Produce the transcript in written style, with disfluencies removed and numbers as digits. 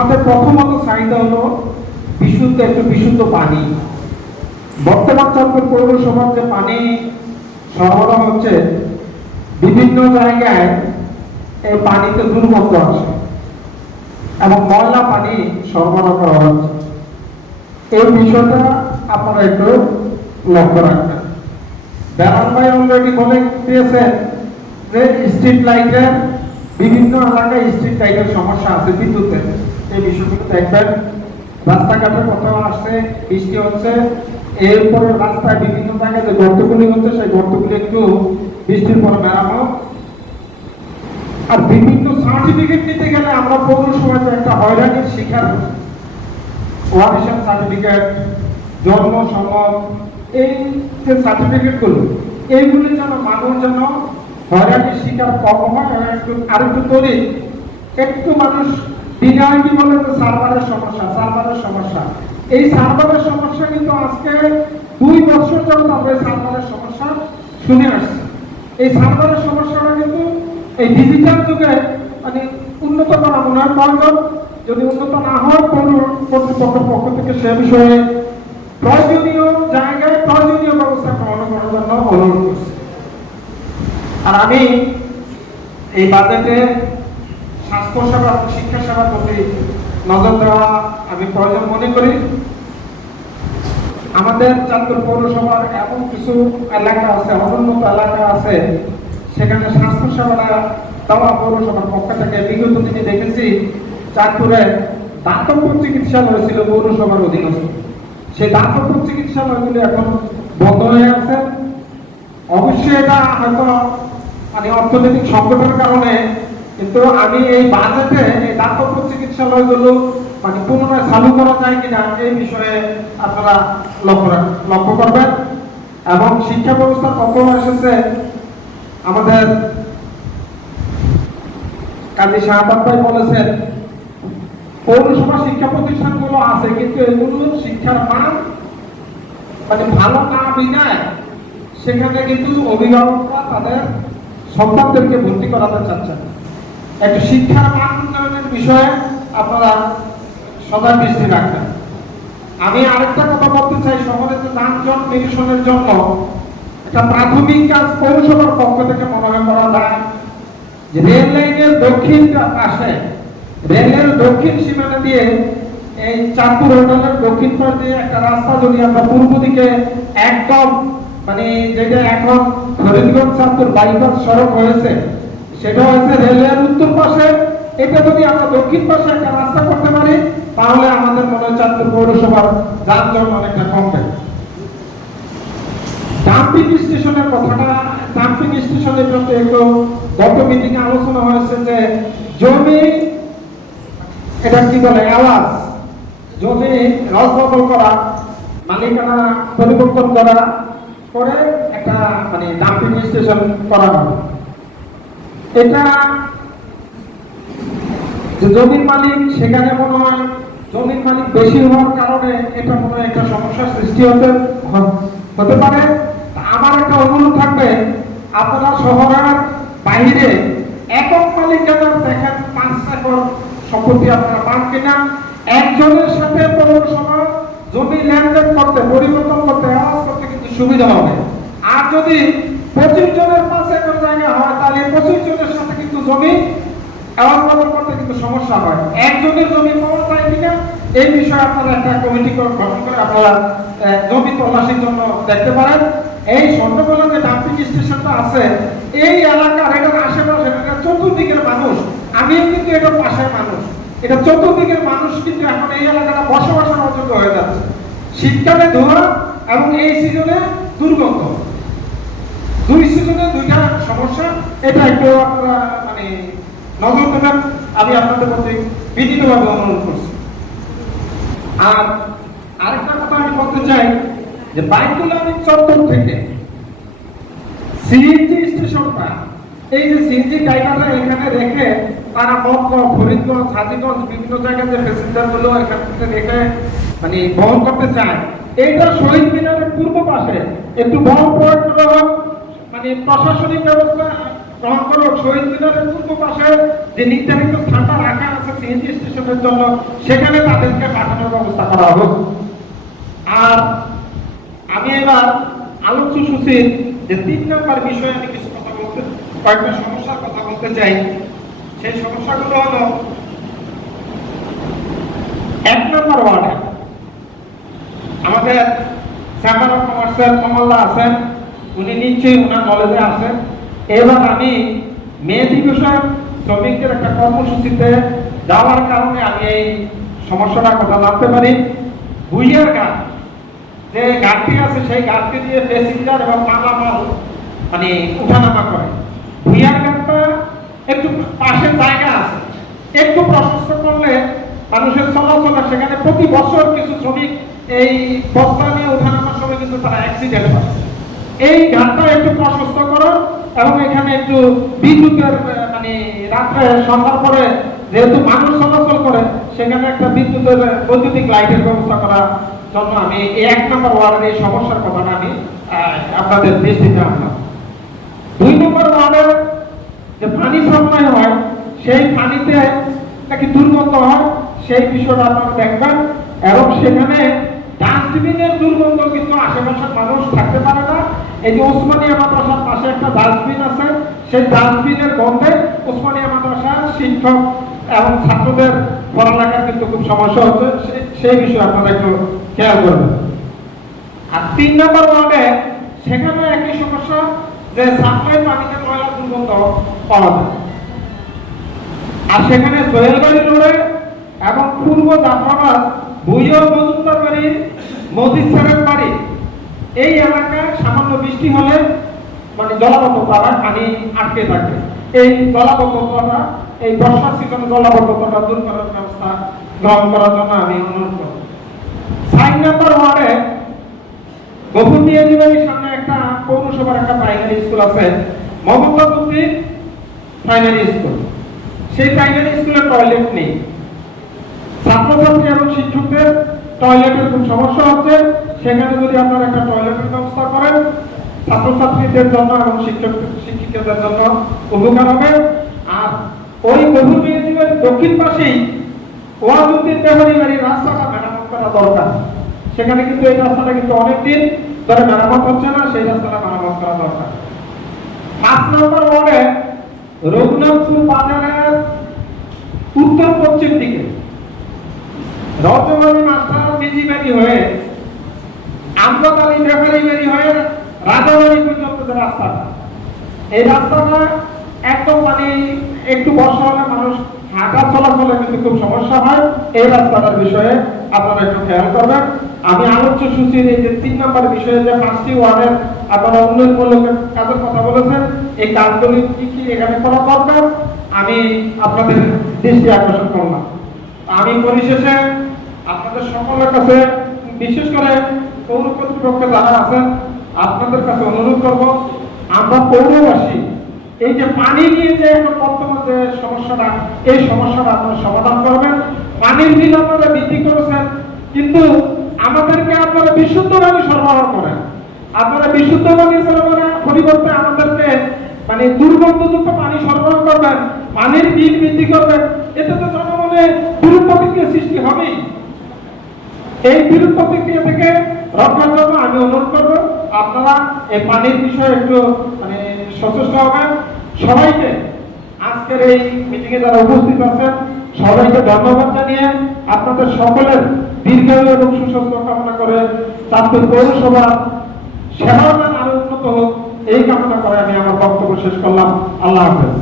আমাদের প্রথমত চাহিদা হলো একটু বিশুদ্ধ পানি। বর্তমান চাঁদপুর পৌরসভার যে পানি সরবরাহ হচ্ছে, বিভিন্ন জায়গায় এই পানিতে দুর্গন্ধ আসে এবং ময়লা পানি সরবরাহ করা হচ্ছে। এই বিষয়টা আপনারা একটু লক্ষ্য রাখবেন। বেলাল ভাই অলরেডি বলে দিয়েছেন যে স্ট্রিট লাইটের বিভিন্ন এলাকায় স্ট্রিট লাইটের সমস্যা আছে, বিদ্যুতের। এই বিষয়গুলো দেখবেন। রাস্তাঘাটে কোথাও আসছে, বৃষ্টি হচ্ছে, এরপরে রাস্তায় বিভিন্ন জায়গায় যে গর্তগুলি হচ্ছে, সেই গর্তগুলি একটু বৃষ্টির পর মেরামত। আর বিভিন্ন সার্টিফিকেট নিতে গেলে আমরা পৌরসভায় একটা হয়রানির শিকার হচ্ছি। ওয়ারিশন সার্টিফিকেট, জন্ম সনদ, এই যে সার্টিফিকেটগুলো, এইগুলি যেন মানুষ যেন হয়রানির শিকার কম হয়। আরেকটু তৈরি একটু মানুষ বিনায়ী বলে যে সার্ভারের সমস্যা। এই সার্ভারের সমস্যা কিন্তু আজকে 2 বছর যাবত আমরা এই সার্ভারের সমস্যা শুনে আসছি। এই সার্ভারের সমস্যাটা কিন্তু এই ডিজিটাল যুগে মানে উন্নত করা মনে হয় প্রয়োজন। যদি উন্নত না হয়, কর্তৃপক্ষের পক্ষ থেকে সে বিষয়ে প্রয়োজনীয় জায়গায় প্রয়োজনীয় ব্যবস্থা গ্রহণ করার জন্য অনুরোধ করছি। আর আমি এই বাজেটে স্বাস্থ্য সেবা, শিক্ষা সেবার প্রতি নজর দেওয়া আমি প্রয়োজন মনে করি। আমাদের চাঁদপুর পৌরসভার এমন কিছু এলাকা আছে, অনুন্নত এলাকা আছে, সেখানে স্বাস্থ্য সেবাটা দেওয়া পৌরসভার পক্ষ থেকে বিগত দিনে দেখেছি চাঁদপুরে দাতব্য চিকিৎসালয় ছিল পৌরসভার অধীনস্থ। সেই দাতব্য চিকিৎসালয়গুলি এখন বন্ধ হয়ে আছে। অবশ্যই এটা হয়তো মানে অর্থনৈতিক সংকটের কারণে, কিন্তু আমি এই বাজেটে এই দাতব্য চিকিৎসালয়গুলো মানে পুনরায় চালু করা যায় কিনা এই বিষয়ে আপনারা লক্ষ্য করবেন। এবং শিক্ষা ব্যবস্থার পক্ষ এসেছে আমাদের কাজী শাহবাগ ভাই বলেছেন পৌরসভা শিক্ষা প্রতিষ্ঠানগুলো আছে, কিন্তু এগুলো শিক্ষার মান মানে ভালো না বিনায় সেখানে কিন্তু অভিভাবকরা তাদের সন্তানদেরকে ভর্তি করাতে চাচ্ছেন। একটা শিক্ষার মান উন্নয়নের বিষয়ে আপনারা সদা দৃষ্টি রাখবেন। আমি আরেকটা কথা বলতে চাই, শহরে যে যানজট নিরসনের জন্য একটা প্রাথমিক কাজ পৌরসভার পক্ষ থেকে মনে হয় করা যায় যে রেল লাইনের দক্ষিণ পাশে, রেলের দক্ষিণ সীমানা দিয়ে এই চাঁদপুর হোটেলের দক্ষিণ পাশ দিয়ে একটা রাস্তা যদি আমরা পূর্ব দিকে একদম মানে যেটা এখন ফরিদগঞ্জ চাঁদপুর বাইপাস সড়ক হয়েছে, সেটা হয়েছে রেলের উত্তর পাশে, এটা যদি আমরা দক্ষিণ পাশে একটা রাস্তা করতে পারি, তাহলে আমাদের মনে হয় চাঁদপুর পৌরসভার যানজট অনেকটা কমবে। ডাম্পিং স্টেশনের কথাটা, ডাম্পিং স্টেশনের জন্য একটু গত মিটিং এ আলোচনা হয়েছে যে জমি, এটা কি বলে, আওয়াজ জমি রদবদল করা, মালিকানা পরিবর্তন করা করে একটা মানে ডাম্পিং স্টেশন করা হবে। এটা যে জমির মালিক, সেখানে মনে হয় জমির মালিক বেশি হওয়ার কারণে এটা মনে হয় একটা সমস্যার সৃষ্টি হতে পারে। আমার একটা অনুরোধ থাকবে, আপনারা শহরের বাইরে একক মালিকানার দেখেন 5 একর সম্পত্তি আপনারা পান কিনা, একজনের সাথে পৌরসভা জমি লেনদেন করতে, পরিবর্তন করতে, আওয়াজ করতে কিন্তু সুবিধা হবে। আর যদি 25 জনের 5 একর জায়গা হয়, তাহলে 25 জনের সাথে কিন্তু জমি আওয়াজ বদল করতে কিন্তু সমস্যা হয়। একজনের জমি পাওয়া যায় কিনা এই বিষয়ে আপনারা একটা কমিটি গঠন করে আপনারা জমি তল্লাশির জন্য দেখতে পারেন। এই সন্ধ্যেবেলা যে ডাম্পিং স্টেশনটা আছে, এই এলাকার এটার আশেপাশে, এটা চতুর্দিকের মানুষ, আমিও কিন্তু এটার পাশের মানুষ, এটা চতুর্দিকের মানুষ কিন্তু এখন এই এলাকাটা বসবাসের অযোগ্য হয়ে যাচ্ছে। শীতকালে ধোঁয়া এবং এই সিজনে দুর্গন্ধ, 2 সিজনে 2টা সমস্যা। এটা একটু আপনারা মানে নজর দেবেন, আমি আপনাদের প্রতি বিনীতভাবে অনুরোধ করছি। আর আরেকটা কথা আমি বলতে চাই যে বাইতুল আমিন চত্বর থেকে সিএনজি স্টেশনটা, এই যে সিএনজি গাড়িটা এখানে রেখে তারা মতলব ফরিদগঞ্জ, হাজীগঞ্জ বিভিন্ন জায়গায় যে প্যাসেঞ্জার গুলো এখান থেকে রেখে মানে বহন করতে চায়, এইটা শহীদ মিনারের পূর্ব পাশে একটু বহন প্রয়োগ করা হোক, মানে প্রশাসনিক ব্যবস্থা গ্রহণ করো। শহীদ মিনারের পূর্ব পাশে যে নির্ধারিত স্থানটা রাখা আছে সিএনজি স্টেশনের জন্য সেখানে তাদেরকে পাঠানোর ব্যবস্থা করা হোক। আর আমি এবার আলোচ্য সূচির যে 3 নম্বর বিষয়ে আমি কিছু কথা বলতে, কয়েকটা সমস্যার কথা বলতে চাই। সেই সমস্যাগুলো হলো 1 নম্বর ওয়ার্ডে আমাদের চেম্বার অফ কমার্সের কমলা আছেন, উনি নিশ্চয়ই ওনার নলেজে আছেন। এবার আমি মে দিবসে শ্রমিকদের একটা কর্মসূচিতে যাওয়ার কারণে আমি এই সমস্যাটার কথা জানতে পারি। ভুইয়ার ঘাট, যে ঘাটটি আছে সেই ঘাটটি দিয়ে প্যাসেঞ্জার এবং মালামাল মানে উঠানামা করে। ভুইয়ার ঘাটটা একটু পাশের জায়গা আছে, একটু প্রশস্ত করলে মানুষের চলাচলে সেখানে প্রতি বছর কিছু শ্রমিক এই বস্তা নিয়ে ওঠানামার সময় কিন্তু তারা অ্যাক্সিডেন্ট হয়। এই ঘাটটা একটু প্রশস্ত করো এবং এখানে একটু বিদ্যুতের মানে রাত্রে সন্ধ্যার পরে যেহেতু মানুষ চলাচল করে সেখানে একটা বিদ্যুতের বৈদ্যুতিক লাইটের ব্যবস্থা করার জন্য আমি এই 1 নম্বর ওয়ার্ডের এই সমস্যার কথাটা আমি আপনাদের দৃষ্টিতে আনলাম। 2 নম্বর ওয়ার্ডের যে পানি সাপ্লাই হয় সেই পানিতে নাকি দুর্গন্ধ হয়, সেই বিষয়টা আপনারা দেখবেন। এবং সেখানে ডাস্টবিনের দুর্গন্ধ কিন্তু আশেপাশের মানুষ থাকতে পারে না। এই যে ওসমানিয়া মাদ্রাসার পাশে একটা ডাস্টবিন আছে, সেই ডাস্টবিনের গন্ধে ওসমানিয়া মাদ্রাসার শিক্ষক এবং ছাত্রদের পড়ালেখার কিন্তু খুব সমস্যা হচ্ছে, সেই বিষয়ে আপনারা একটু খেয়াল করবেন। আর 3 নম্বর ওয়ার্ডে সেখানে একই সমস্যা, যে সাপ্লাই পানিতে ময়লা দুর্গন্ধ পাওয়া যায়। আর সেখানে সোহেলবাড়ি রোডে এবং পূর্ব জাফরাবাদ ভুইয়া মজুমদার বাড়ির মজিদ স্যারের বাড়ি, এই এলাকায় সামান্য বৃষ্টি হলে মানে জলাবদ্ধতা পানি আটকে থাকে। এই জলাবদ্ধতা, এই বর্ষার সিজনে জলাবদ্ধতা দূর করার ব্যবস্থা গ্রহণ করার জন্য আমি অনুরোধ করব। 4 নম্বর ওয়ার্ডে গফুরদিয়া বাড়ির সামনে একটা পৌরসভার একটা প্রাইমারি স্কুল আছে, মহম্মদ উদ্দিন প্রাইমারি স্কুল। সেই প্রাইমারি স্কুলের টয়লেট নেই, ছাত্রছাত্রী এবং শিক্ষকদের টয়লেটের খুব সমস্যা হচ্ছে। সেখানে যদি আপনারা একটা টয়লেটের ব্যবস্থা করেন ছাত্রছাত্রীদের জন্য এবং শিক্ষকদের জন্য উপকার হবে। আর ওই গভীর দক্ষিণ পাশেই ওয়াজউদ্দিন তেহরি বাড়ির রাস্তাটা মেরামত করা দরকার। সেখানে কিন্তু এই রাস্তাটা কিন্তু অনেকদিন ধরে মেরামত হচ্ছে না, সেই রাস্তাটা মেরামত করা দরকার। 5 নম্বর ওয়ার্ডে রঘুনাথপুর বাজারের উত্তর পশ্চিম দিকে রজমানি মাস্টার বিজি বাড়ি হয়ে আমদানি ব্যাপারী বাড়ি হয়ে রাজাবাড়ি পর্যন্ত যে রাস্তাটা, এই রাস্তাটা একদম মানে একটু বর্ষা হলে মানুষ হাঁটা চলাচলে কিন্তু খুব সমস্যা হয়। এই রাস্তাটার বিষয়ে আপনারা একটু খেয়াল করবেন। আমি আলোচ্য সূচির এই যে 3 নম্বর বিষয়ে যে 5টি ওয়ার্ডের আপনারা উন্নয়নমূলক কাজের কথা বলেছেন, এই কাজগুলি কি কি এখানে করা দরকার আমি আপনাদের দৃষ্টি আকর্ষণ করলাম। আমি পরিশেষে আপনাদের সকলের কাছে, বিশেষ করে পৌর কর্তৃপক্ষ যারা আছেন, আপনাদের কাছে অনুরোধ করব, আমরা পৌরবাসী এই যে পানি নিয়ে যে এখন বর্তমান যে সমস্যাটা, এই সমস্যাটা আপনারা সমাধান করবেন। পানির বিল আপনারা বৃদ্ধি করেছেন, কিন্তু আমাদেরকে আপনারা বিশুদ্ধ পানি সরবরাহ করেন। আপনারা বিশুদ্ধ পানি সরবরাহ পরিবর্তে আমাদেরকে মানে দুর্গন্ধযুক্ত পানি সরবরাহ করবেন, পানির বিল বৃদ্ধি করবেন, এতে তো জনমনে বিরূপ প্রতিক্রিয়া সৃষ্টি হবেই। এই বিরূপ প্রতিক্রিয়া থেকে রক্ষার জন্য আমি অনুরোধ করব আপনারা এই পানির বিষয়ে একটু মানে সচেষ্ট হবেন। সবাইকে আজকের এই মিটিং এ যারা উপস্থিত আছেন সবাইকে ধন্যবাদ জানিয়ে আপনাদের সকলের দীর্ঘায়ু এবং সুস্বাস্থ্য কামনা করে চাঁদপুর পৌরসভা সেবাদান আরো উন্নত হোক এই কামনা করে আমি আমার বক্তব্য শেষ করলাম। আল্লাহ হাফেজ।